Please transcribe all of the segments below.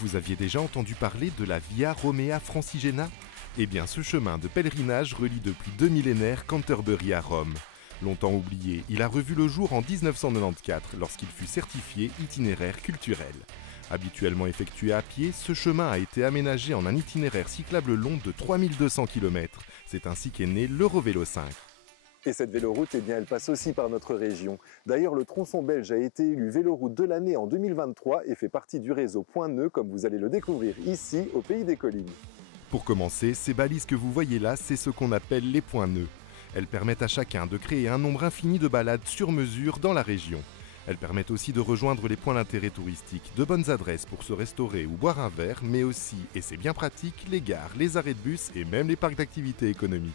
Vous aviez déjà entendu parler de la Via Romea Francigena? Eh bien, ce chemin de pèlerinage relie depuis 2 millénaires Canterbury à Rome. Longtemps oublié, il a revu le jour en 1994 lorsqu'il fut certifié itinéraire culturel. Habituellement effectué à pied, ce chemin a été aménagé en un itinéraire cyclable long de 3200 km. C'est ainsi qu'est né l'Eurovélo 5. Et cette véloroute, eh bien, elle passe aussi par notre région. D'ailleurs, le tronçon belge a été élu véloroute de l'année en 2023 et fait partie du réseau Point Nœud, comme vous allez le découvrir ici, au Pays des Collines. Pour commencer, ces balises que vous voyez là, c'est ce qu'on appelle les points nœuds. Elles permettent à chacun de créer un nombre infini de balades sur mesure dans la région. Elles permettent aussi de rejoindre les points d'intérêt touristique, de bonnes adresses pour se restaurer ou boire un verre, mais aussi, et c'est bien pratique, les gares, les arrêts de bus et même les parcs d'activités économiques.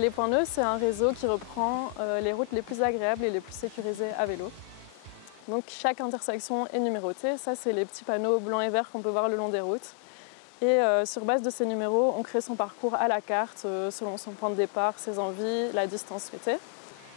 Les points nœuds, c'est un réseau qui reprend les routes les plus agréables et les plus sécurisées à vélo. Donc chaque intersection est numérotée. Ça, c'est les petits panneaux blancs et verts qu'on peut voir le long des routes. Et sur base de ces numéros, on crée son parcours à la carte, selon son point de départ, ses envies, la distance souhaitée.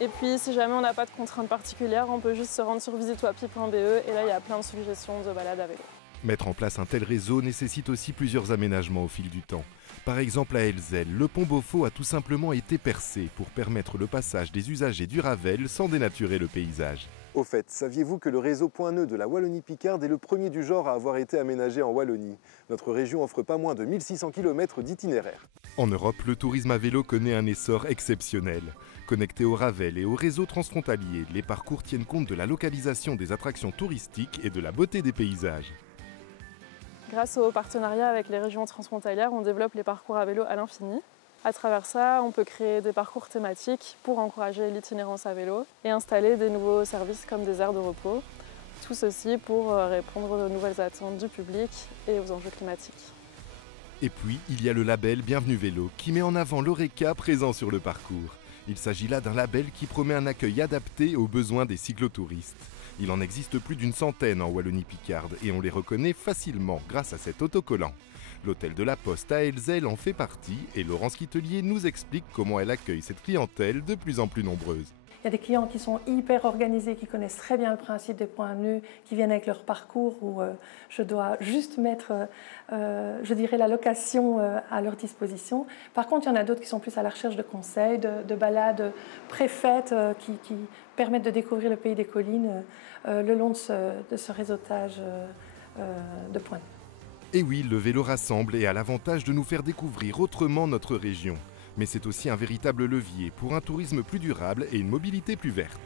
Et puis, si jamais on n'a pas de contraintes particulières, on peut juste se rendre sur visitewapi.be et là, il y a plein de suggestions de balades à vélo. Mettre en place un tel réseau nécessite aussi plusieurs aménagements au fil du temps. Par exemple, à Elzel, le pont Beaufort a tout simplement été percé pour permettre le passage des usagers du Ravel sans dénaturer le paysage. Au fait, saviez-vous que le réseau Point Nœud de la Wallonie-Picarde est le premier du genre à avoir été aménagé en Wallonie? Notre région offre pas moins de 1600 km d'itinéraire. En Europe, le tourisme à vélo connaît un essor exceptionnel. Connectés au Ravel et au réseau transfrontalier, les parcours tiennent compte de la localisation des attractions touristiques et de la beauté des paysages. Grâce au partenariat avec les régions transfrontalières, on développe les parcours à vélo à l'infini. À travers ça, on peut créer des parcours thématiques pour encourager l'itinérance à vélo et installer des nouveaux services comme des aires de repos. Tout ceci pour répondre aux nouvelles attentes du public et aux enjeux climatiques. Et puis, il y a le label Bienvenue Vélo qui met en avant l'Oreca présent sur le parcours. Il s'agit là d'un label qui promet un accueil adapté aux besoins des cyclotouristes. Il en existe plus d'une centaine en Wallonie-Picarde et on les reconnaît facilement grâce à cet autocollant. L'hôtel de la Poste à Elzel en fait partie et Laurence Quitelier nous explique comment elle accueille cette clientèle de plus en plus nombreuse. Il y a des clients qui sont hyper organisés, qui connaissent très bien le principe des points nœuds, qui viennent avec leur parcours où je dois juste mettre, je dirais, la location à leur disposition. Par contre, il y en a d'autres qui sont plus à la recherche de conseils, de balades préfaites qui permettent de découvrir le Pays des Collines le long de ce réseautage de points nœuds. Et oui, le vélo rassemble et a l'avantage de nous faire découvrir autrement notre région. Mais c'est aussi un véritable levier pour un tourisme plus durable et une mobilité plus verte.